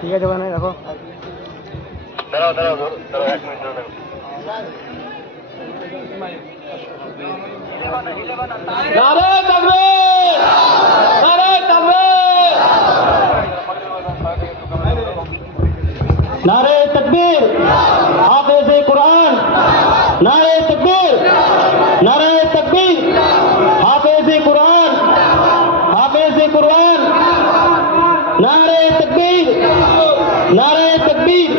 ঠিক আছে বানাই রাখো। দাঁড়াও দাঁড়াও দাঁড়াও, 1 মিনিট দাঁড়াও। নারে তাকবীর, নারে তাকবীর, নারে তাকবীর, হাফেজে কুরআন, নারে তাকবীর, নারে তাকবীর, হাফেজে কুরআন, হাফেজে কুরআন, নারে তাকবীর, নারে তাকবীর,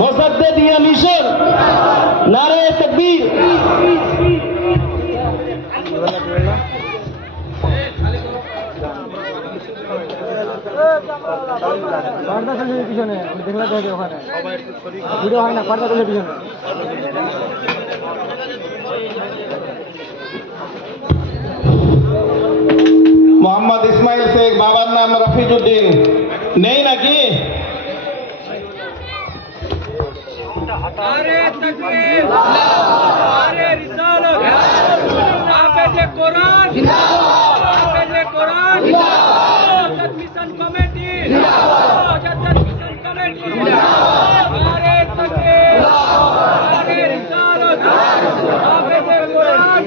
মুসাদ্দিদিয়া মিশন, নারে তাকবীর। পর্দা চলছে পিছনে, আমি দেখলাম তো ওখানে ভিডিও হয় না, পর্দা চলছে পিছনে। মোহাম্মদ ইসমাইল শেখ, বাবার নাম রফিজউদ্দিন, নেই নাকি? नारे तकबीर, नारे रिसालत, हाफिज़े कुरान, हाफिज़े कुरान, मुजद्दिद मिशन कमेटी, मुजद्दिद मिशन कमेटी, नारे तकबीर, नारे रिसालत, हाफिज़े कुरान,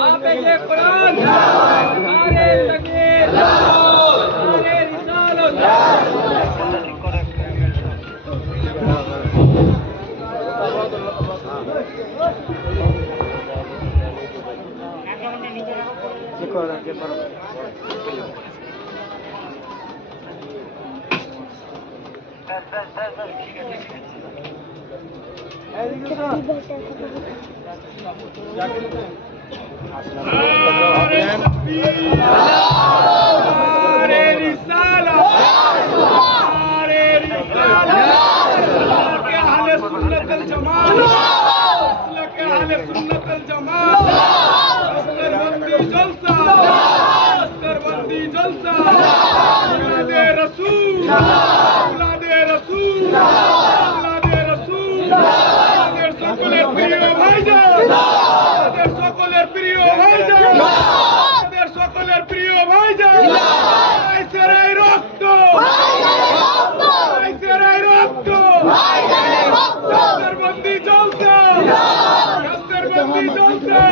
हाफिज़े कुरान, नारे तकबीर, नारे रिसालत। नारे रिसालत, नारे रिसालत, के अहले सुन्नत वल जमात, के अहले सुन्नत वल जमात, अस्करबंदी जलसा, अस्करबंदी जलसा, औलादे रसूल, औलादे रसूल, औलादे रसूल, আমাদের সকলের প্রিয় ভাইজান, আমাদের সকলের প্রিয় ভাইজান, আমাদের সকলের প্রিয় ভাইজান, আইসেরাই রক্ত, আইসেরাই রক্ত, अस्करबंदी जलसा, अस्करबंदी जलसा,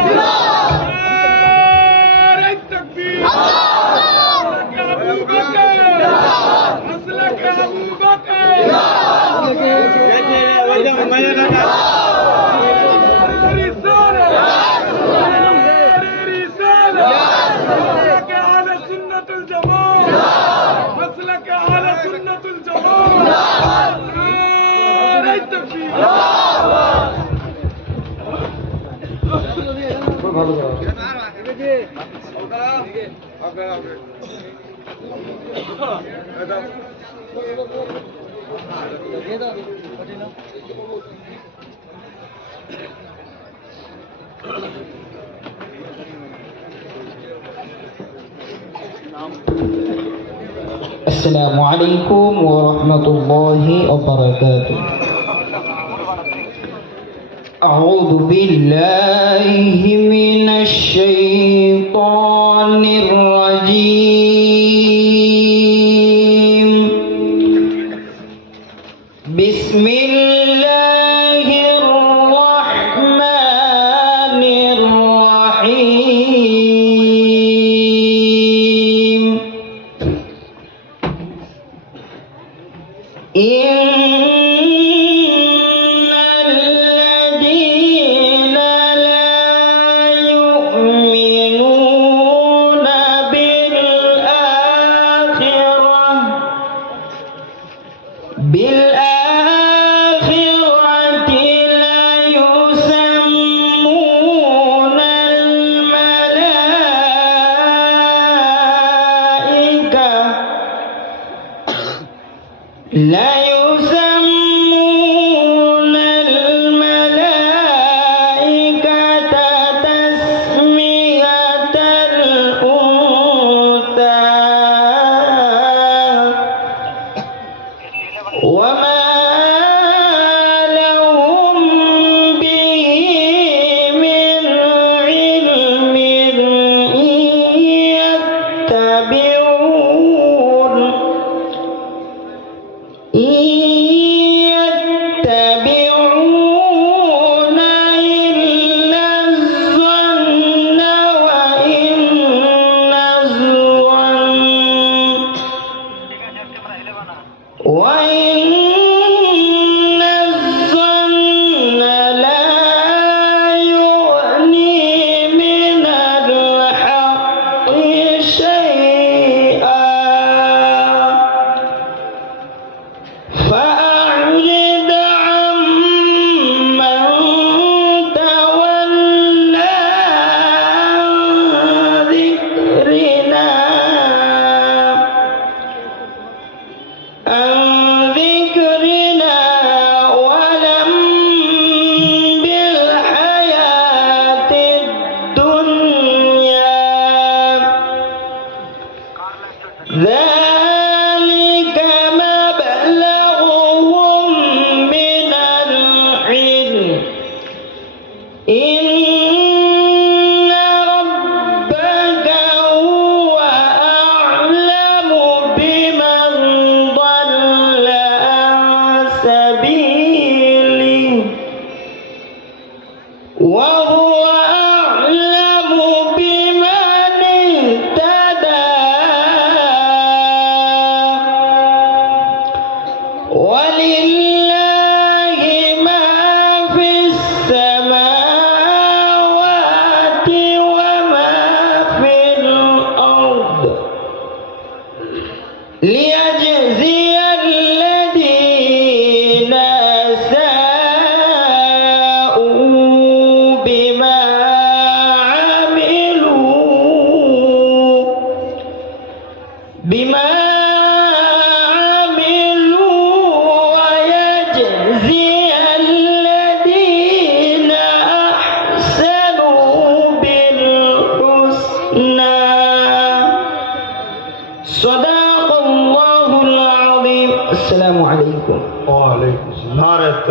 नारे तकबीर, अबू बकर, असलक अबू बकर, रिसालत, रिसालत, के अहले सुन्नत वल जमात, मसलक अहले सुन्नत वल जमात, नारे तकबीर। السلام عليكم ورحمة الله وبركاته. أعوذ بالله من الشيطان الرجيم. بسم الله الرحمن الرحيم. الذين لا يؤمنون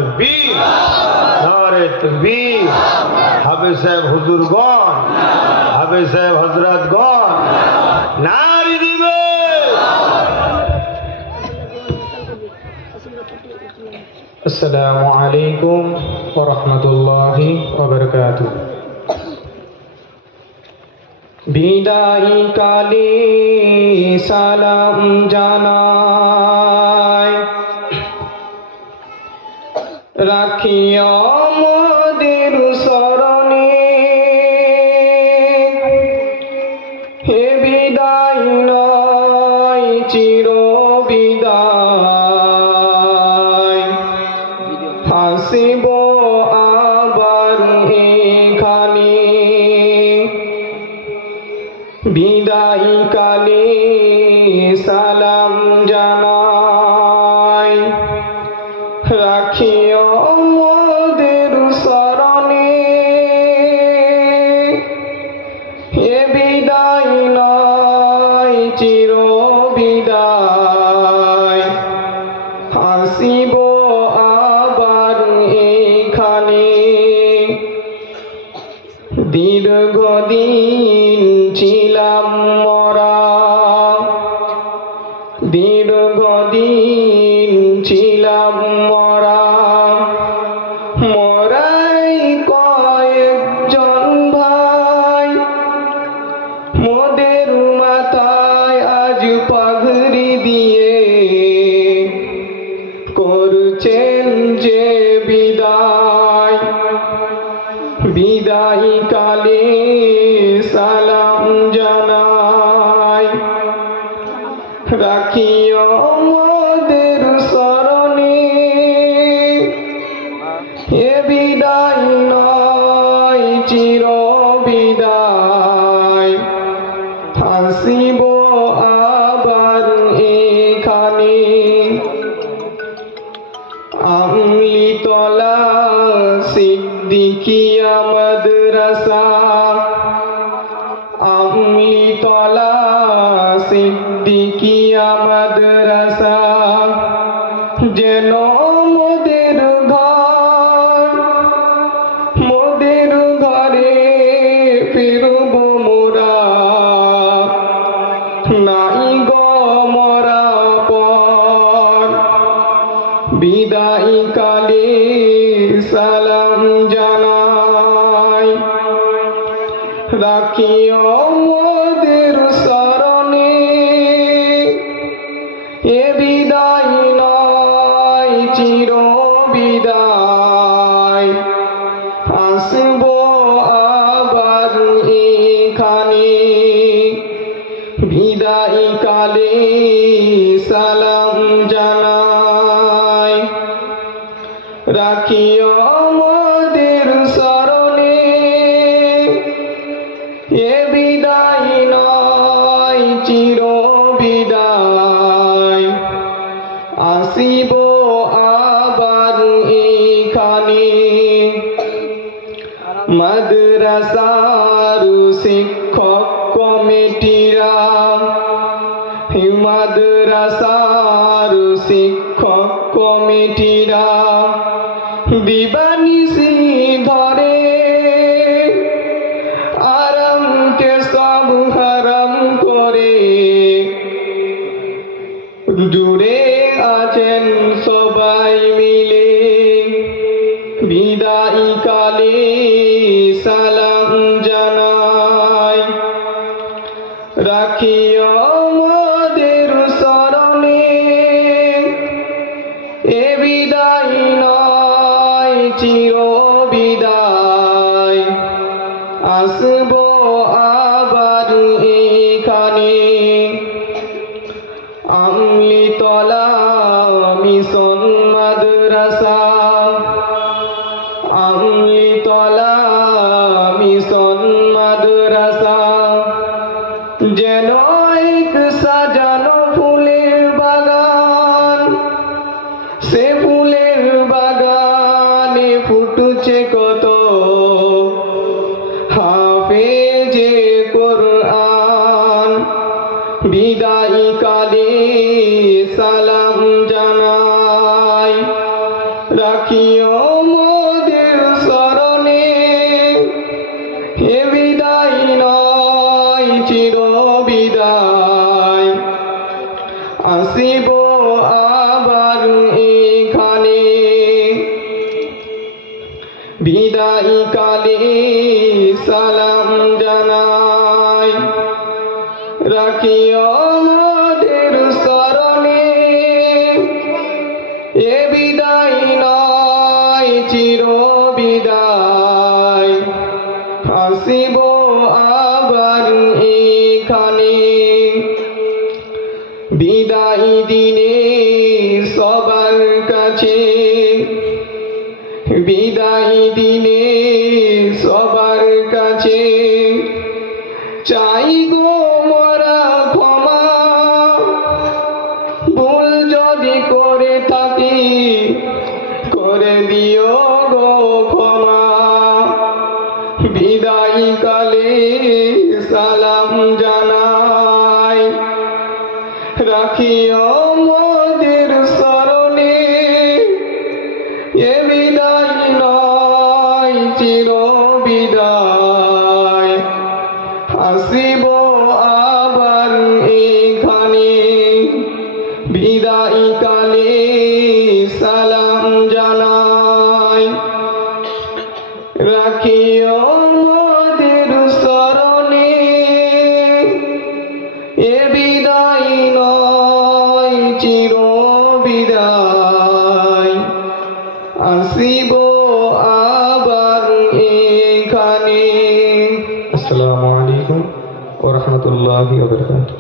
তকবীর, নারে তকবীর। হাফেজ সাহেব হুজুরগণ, হাফেজ সাহেব হযরতগণ, নারে দিবে। আসসালামু আলাইকুম ওয়া রাহমাতুল্লাহি ওয়া বারাকাতুহু। বিদায়ী কালে সালাম জানাই, রাখিও মোদের শরণে। হে বিদায় নয় চির বিদায়, হাসিব আবার এখানে। বিদায়ী কালে সালাম জানাই, রাখিও মোদের শরণে। এ বিদায় নয় চির বিদায়, হাসিব আবার এখানে। দীর্ঘদিন ছিলাম মরা, দীর্ঘদিন ছিলাম মরা। মরাই কয়েকজন ভাই, মোদের মাথায় আজ পাগড়ি দিয়ে করছেন যে বিদায়। বিদায়ী কালে সালাম জানাই, রাখিও মোদের শরণে। এ বিদায় নয় চির বিদায়, হাসিব আবার এখানে। আমলিতলা সিদ্দিকিয়া মাদ্রাসা, আমলিতলা সিদ্দিকিয়া মাদ্রাসা যেন মোদের ঘর। মোদের ঘরে ফিরব মোরা, নাই গো মরা পর। বিদায়ী কালে সালাম জানাই, রাখিও মোদের শরণে। এ বিদায় নয় চির বিদায়, আসব আবার এখানে। বিদায়ী কালে সালাম জানাই, রাখিও মোদের শরণে। এ বিদায় নয় চির বিদায়, আসিব আবার এখানে। মাদ্রাসার শিক্ষক কমিটিরা, মাদ্রাসার শিক্ষক কমিটিরা দিবানিশি ধরে আরামকে সব হারাম করে। দূরে আছেন সবাই মিলে, বিদায়ী কালে সালাম জানাই, রাখিও মোদের শরণে। এ বিদায় নয় চির বিদায়, আসব আবার এখানে। আমলিতলা মিশন মাদ্রাসা, আমলিতলা মিশন মাদ্রাসা যেন এক সাজানো ফুলের বাগান। সে ফুলের বাগানে ফুটছে কত হাফেজে কোরআন। বিদায়ী কালে সালাম জানাই, রাখিও রাখিও মোদের স্মরণে এ বিদায় নয় চির বিদায় আসিব আবার এখানে বিদায় দিনে সবার কাছে বিদায় দিনে সবার কাছে চাই গো মোরা ক্ষমা ভুল যদি করে থাকি করে দিও গো ক্ষমা বিদায় কালে সালাম জানাই রাখিও মোদের স্মরণে এ বিদায় নয় চির বিদায় আসিব আবার এখানে বিদায় কালে সালাম জানাই রাখিও মোদের স্মরণে এ বিদায় নয় চির বিদায় আসিব আবার এখানে। আসসালামু আলাইকুম ওয়া রাহমাতুল্লাহি ওয়া বারাকাতুহু।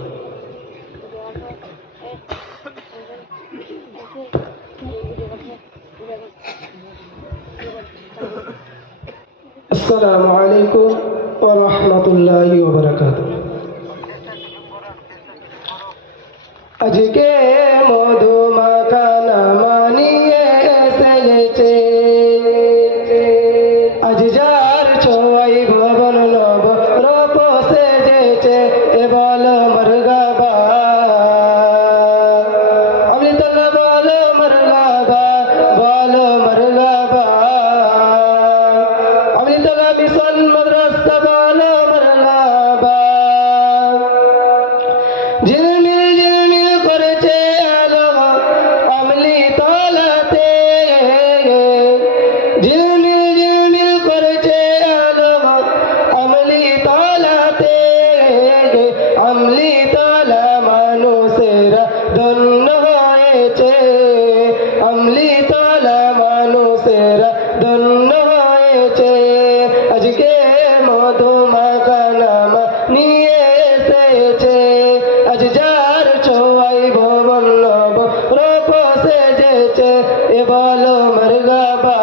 আসসালামু আলাইকুম ওয়া রাহমাতুল্লাহি ওয়া বারাকাতুহু। আজকে মধুমাখা নামানিয়ে এসেছে আজ যার ছোঁয়াই ভবন নব রূপ সেজেছে এ বল মরগাবা আমি তালা বল মরগাবা বল মরগাবা আমি তালা মিশন মাদ্রাসা বল মরগাবা ঝিলমিল ঝিলমিল করেছে আলো আমলি তলাতে ঝিলমিল ঝিলমিল করেছে আলো আমলি তলাতে আমলি তলা মানুষেরা ধন্য হয়েছে আমলি তলা মানুষেরা ধন্য হয়েছে আজকে মধুমাখা নামা নিয়ে এসেছে আজ যার ছোঁয়াই ভবন নব রূপ সেজেছে এ বলো মরগাবা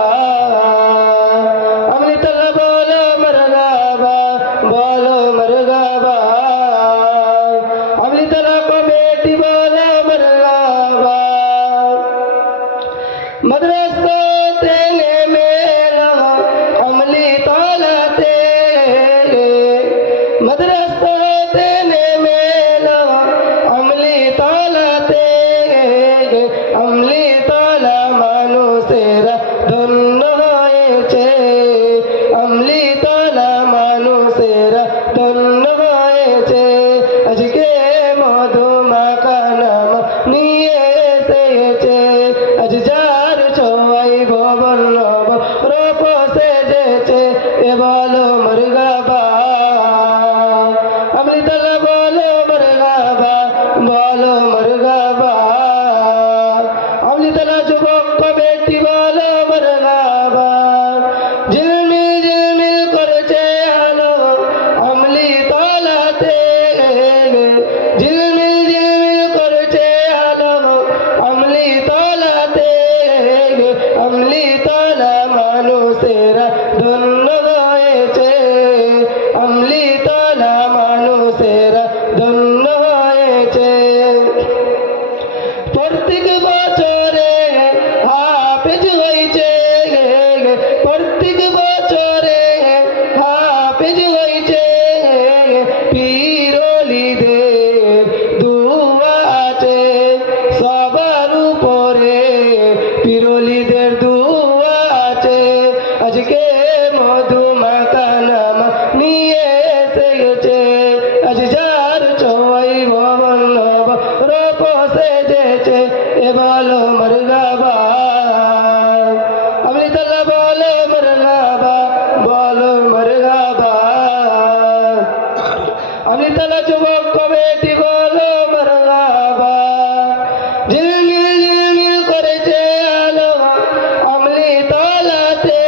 আমি তালা বলো মরগাবা বলো মরগাবা আমি তালা কমিটি বলো মরগাবা মদ্রাসাতে নেমে এলো আমলি তলাতে মদ্রাসাতে নেমে এলো আমলি তলাতে আমলি তলা মানুষেরা ধন্য হয়েছে আমলি তলা মানুষেরা ধন্য হয়েছে আজকে মধুমাখা নামা নিয়ে এসেছে আজ যার ছোঁয়াই ভবন নব রূপ সেজেছে এ বলো মরগাবা আমলি তালা বলো মরগাবা বলো মরগাবা আমলি তালা যুবক কমিটি বলো মরগাবা ঝিলমিল ঝিলমিল করেছে আলো আমলি তলাতে ঝিলমিল ঝিলমিল করেছে আলো আমলি তলাতে আমলি তলা মানুষেরা ধন্য হয়েছে আমলি তলা মানুষেরা ধন্য হয়েছে প্রত্যেক বছরে হাফেজ হয়েছে প্রত্যেক বছরে হাফেজ হয়েছে পীরলিদের দুয়া আছে সবার উপরে পীরলিদের দুয়া আছে আজকে মধুমাখা নামা নিয়ে এসেছে আজ যার ছোঁয়াই ভবন নব রূপ সেজেছে এ বলো মরগাবা আমি তালা বলো মরগাবা বলো মরগাবা আমি তালা যুবক কমিটি বলো মারহাবা ঝিলমিল ঝিলমিল করেছে আলো আমলি তলাতে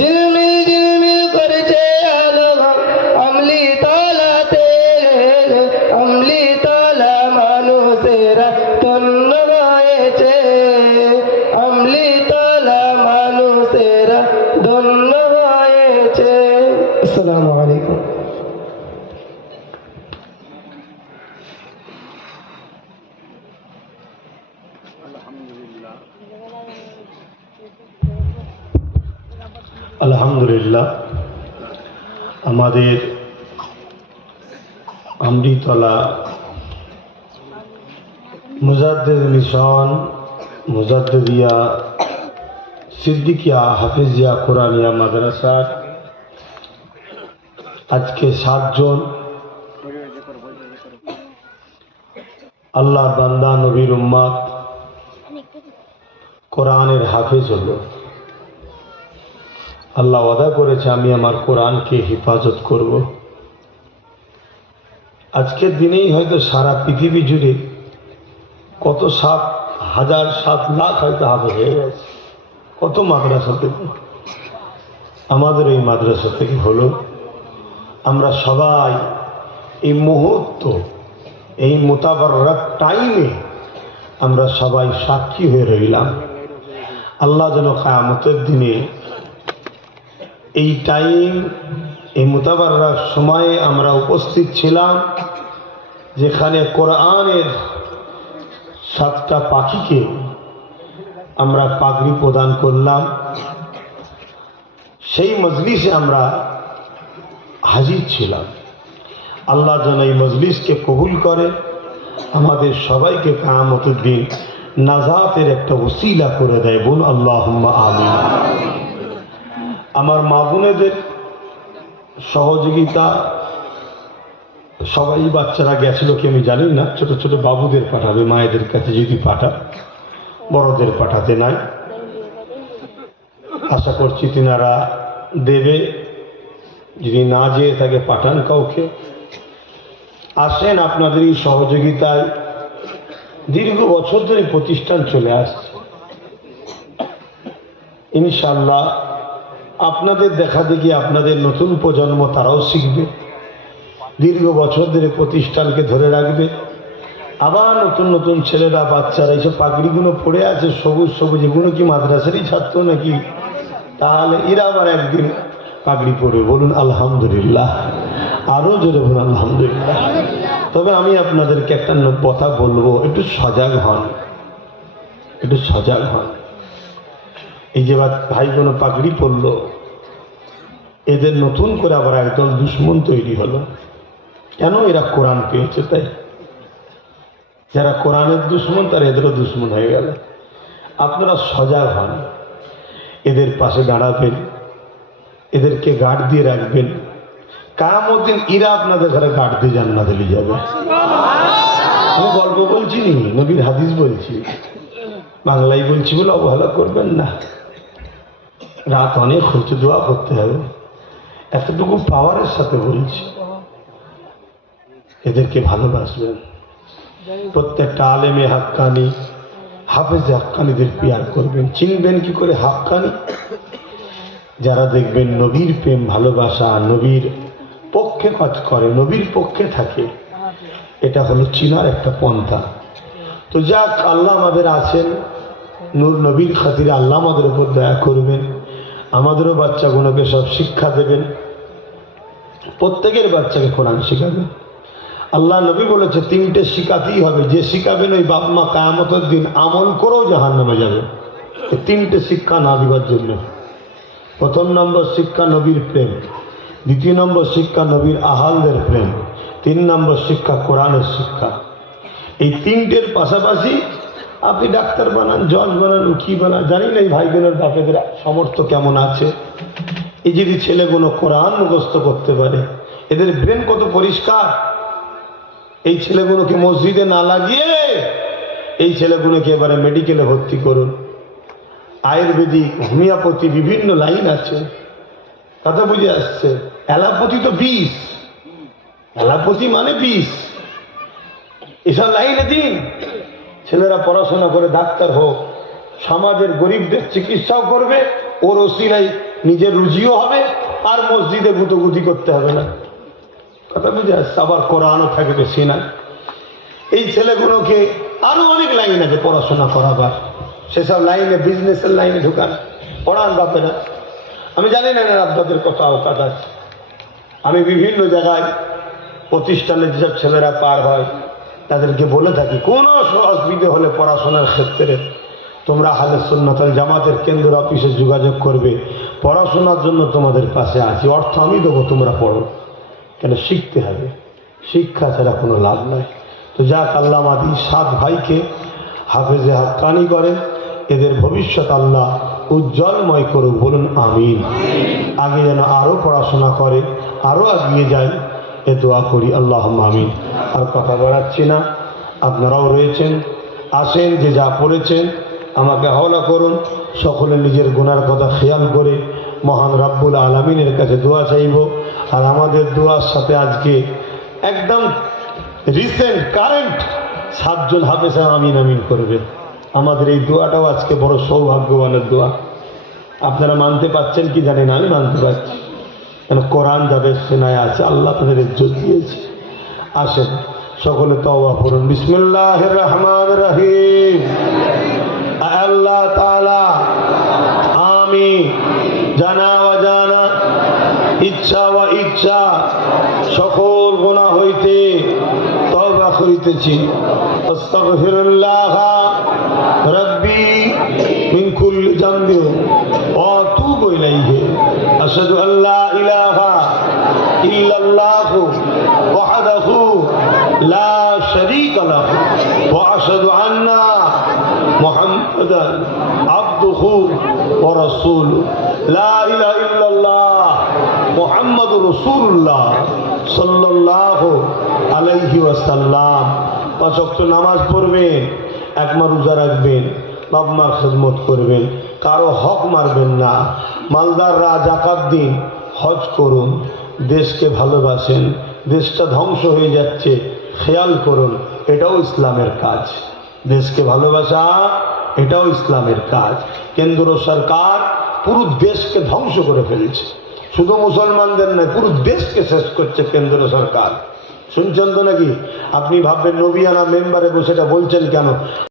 ঝিলমিল ঝিলমিল করেছে আলো আমলি তলাতে আমলি তলা মানুষেরা ধন্য হয়েছে আমলি তলা মানুষেরা ধন্য হয়েছে। আসসালামু আলাইকুম। আলহামদুলিল্লাহ, আমাদের আমরিতলা মুজাদ্দিদ মিশন মুজাদ্দিদিয়া সিদ্দিকিয়া হাফিজিয়া কোরআনিয়া মাদ্রাসার আজকে 7 জন আল্লাহ বান্দা নবীর উম্মত কোরআনের হাফেজ হলো। আল্লাহ ওয়াদা করেছে আমি আমার কোরআনকে হেফাজত করব। আজকের দিনেই হয়তো সারা পৃথিবী জুড়ে কত 7,000 7 লাখ হয়তো হাফেজ হয়ে গেছে। কত মাদ্রাসা থেকে, আমাদের এই মাদ্রাসা থেকে হলো। আমরা সবাই এই মুহূর্ত, এই মুতাবাররাত টাইমে আমরা সবাই সাক্ষী হয়ে রইলাম। আল্লাহ যেন কিয়ামতের দিনে এই টাইম, এই মুতাবাররাত সময়ে আমরা উপস্থিত ছিলাম, যেখানে কোরআনের 7টা পাখিকে আমরা পাগড়ি প্রদান করলাম, সেই মজলিসে আমরা হাজির ছিলাম। আল্লাহ যেন এই মজলিসকে কবুল করে, আমাদের সবাইকে কিয়ামতের দিন নাজাতের একটা ওসিলা করে দেয়। বল আল্লাহুম্মা আমিন। আমার মা বোনেদের সহযোগিতা, সবাই বাচ্চারা গেছিল কি আমি জানি না, ছোট ছোট বাবুদের পাঠাবে, মায়েদের কাছে যদি পাঠা, বড়দের পাঠাতে নাই। আশা করছি তিনারা দেবে, যদি না যেয়ে তাকে পাঠান কাউকে। আসেন, আপনাদের এই সহযোগিতায় দীর্ঘ বছর ধরে প্রতিষ্ঠান চলে আসছে। ইনশাআল্লাহ আপনাদের দেখা দেখি আপনাদের নতুন প্রজন্ম তারাও শিখবে, দীর্ঘ বছর ধরে প্রতিষ্ঠানকে ধরে রাখবে। আবার নতুন নতুন ছেলেরা, বাচ্চারা এইসব পাগড়িগুলো পড়ে আছে সবুজ সবুজ, এগুলো কি মাদ্রাসারই ছাত্র নাকি? তাহলে এরা আবার একদিন পাগড়ি পরবে। বলুন আলহামদুলিল্লাহ, আরো জোরে বলুন আলহামদুলিল্লাহ। তবে আমি আপনাদেরকে একটা কথা বলবো, একটু সজাগ হন, একটু সজাগ হন। এই যে ভাই বোন পাগড়ি পরলো, এদের নতুন করে আবার একদল দুশ্মন তৈরি হলো। কেন? এরা কোরআন পেয়েছে তাই। যারা কোরআনের দুশ্মন তারা এদেরও দুশ্মন হয়ে গেল। আপনারা সজাগ হন, এদের পাশে দাঁড়াবেন, এদেরকে গার্ড দিয়ে রাখবেন। কিয়ামতের দিন এরা আপনাদের ঘরে গার্ড দিয়ে জান্নাতে নিয়ে যাবে। আমি গল্প বলছি নি, নবীর হাদিস বলছি, বাংলায় বলছি বলে অবহেলা করবেন না। রাত অনেক হচ্ছে, দোয়া করতে হবে। এতটুকু পাওয়ারের সাথে বলছি, এদেরকে ভালোবাসবেন। প্রত্যেকটা আলেমে হাক্কানি, হাফেজে হাক্কানিদের পিয়ার করবেন। চিনবেন কি করে হাক্কানি? যারা দেখবেন নবীর প্রেম ভালোবাসা, নবীর পক্ষে কাজ করে, নবীর পক্ষে থাকে, এটা হলো চিনার একটা পন্থা। তো যাক, আল্লাহ আমাদের আছেন, নূর নবীর খাতিরে আল্লাহ আমাদের উপর দয়া করবেন, আমাদেরও বাচ্চাগুলোকে সব শিক্ষা দেবেন। প্রত্যেকের বাচ্চাকে কোরআন শিখাবেন। আল্লাহ নবী বলেছে 3টে শিখাতেই হবে, যে শিখাবেন ওই বাপ মা কিয়ামতের দিন আমল করেও জাহান্নামে যাবে। 3টে শিক্ষা না দিবার জন্য। প্রথম নম্বর শিক্ষা নবীর প্রেম, দ্বিতীয় নম্বর শিক্ষা নবীর আহালদের প্রেম, 3 নম্বর শিক্ষা কোরআনের শিক্ষা। এই 3টের পাশাপাশি আপনি ডাক্তার বানান, জজ বানান, উকি বানান, জানি না এই ভাই বোনের বাপেদের সামর্থ্য কেমন আছে। এই যদি ছেলেগুলো কোরআন মুখস্থ করতে পারে, এদের ব্রেন কত পরিষ্কার। এই ছেলেগুলোকে মসজিদে না লাগিয়ে এই ছেলেগুলোকে এবারে মেডিকেলে ভর্তি করুন। আয়ুর্বেদিক, হোমিওপ্যাথি, বিভিন্ন লাইন আছে, কথা বুঝে আসছে। অ্যালোপ্যাথি তো বিষ, এলাপতি মানে বিষ, এসব লাইনে দিন। ছেলেরা পড়াশোনা করে ডাক্তার হোক, সমাজের গরিবদের চিকিৎসাও করবে, ওর ওসিলাই নিজের রুজিও হবে, আর মসজিদে গুতগুতি করতে হবে না। কথা বুঝে আসছে? আবার কোরআনও থাকবে সিনায়। এই ছেলেগুলোকে আরো অনেক লাইন আছে পড়াশোনা করাবার, সেসব লাইনে, বিজনেসের লাইনে ঢুকান, পড়ান বাপেরা। আমি জানি না আপনাদের কথা অকাত আছে। আমি বিভিন্ন জায়গায় প্রতিষ্ঠানে যেসব ছেলেরা পার হয় তাদেরকে বলে থাকি, কোনো অসুবিধা হলে পড়াশোনার ক্ষেত্রে তোমরা আহলে সুন্নাত ওয়াল জামাতের কেন্দ্র অফিসে যোগাযোগ করবে, পড়াশোনার জন্য তোমাদের পাশে আছি, অর্থ আমি দেবো, তোমরা পড়ো। কেন? শিখতে হবে, শিক্ষা ছাড়া কোনো লাভ নয়। তো যাক, আল্লাহ আমাদের 7 ভাইকে হাফেজে হাক্কানি করেন, এদের ভবিষ্যৎ আল্লাহ উজ্জ্বলময় করুক, বলুন আমিন। আগে যেন আরও পড়াশোনা করে, আরও এগিয়ে যায়, এ দোয়া করি, আল্লাহ আমিন। আর কথা বাড়াচ্ছি না, আপনারাও রয়েছেন, আসেন, যে যা পড়েছেন আমাকে হাওলা করুন। সকলে নিজের গুনার কথা খেয়াল করে মহান রাব্বুল আলামিনের কাছে দোয়া চাইব। আর আমাদের দোয়ার সাথে আজকে একদম রিসেন্ট কারেন্ট 7 জন হাফেজ আমিন আমিন করবে। আমাদের এই দোয়াটাও আজকে বড় সৌভাগ্যবানের দোয়া। আপনারা মানতে পারছেন কি জানি না, আমি মানতে পারছি, কেন কোরআন যাদের সেনায় আছে, আল্লাহ তাদের ইজ্জত দিয়েছে। আসেন সকলে তওবা করুন। বিসমিল্লাহির রহমানির রহিম। আল্লাহ তাআলা আমি জানা অজানা, ইচ্ছা ও ইচ্ছা সকল গুনাহ হইতে তওবা করিতেছি। আস্তাগফিরুল্লাহ রাব্বি মিন কুল্লি যামবিন ওয়া আতুবু ইলাইহি। আশহাদু আল্লা ইলাহা ইল্লাল্লাহু ওয়াহদাহু লা শারীকা লাহু ওয়া আশহাদু আন্না মুহাম্মাদান আবদুহু ওয়া রাসূলুহু। লা ইলাহা ইল্লাল্লাহ মুহাম্মাদুর রাসূলুল্লাহ সাল্লাল্লাহু আলাইহি ওয়াসাল্লাম। 5 ওয়াক্ত নামাজ পড়বেন, 1 মাস রোজা রাখবেন, বাপ মার খেদমত করবেন, কারো হক মারবেন না, মালদাররা যাকাত দিন, হজ করুন, দেশকে ভালোবাসেন, দেশটা ধ্বংস হয়ে যাচ্ছে, খেয়াল করুন, এটাও ইসলামের কাজ। দেশকে ভালোবাসা এটাও ইসলামের কাজ। কেন্দ্র সরকার পুরো দেশকে ধ্বংস করে ফেলেছে, শুধু মুসলমানদের নয়, পুরো দেশকে শেষ করছে কেন্দ্র সরকার। শুনছেন তো নাকি? আপনি ভাববেন নবিয়ানা মেম্বারে বসে এটা বলছেন কেন?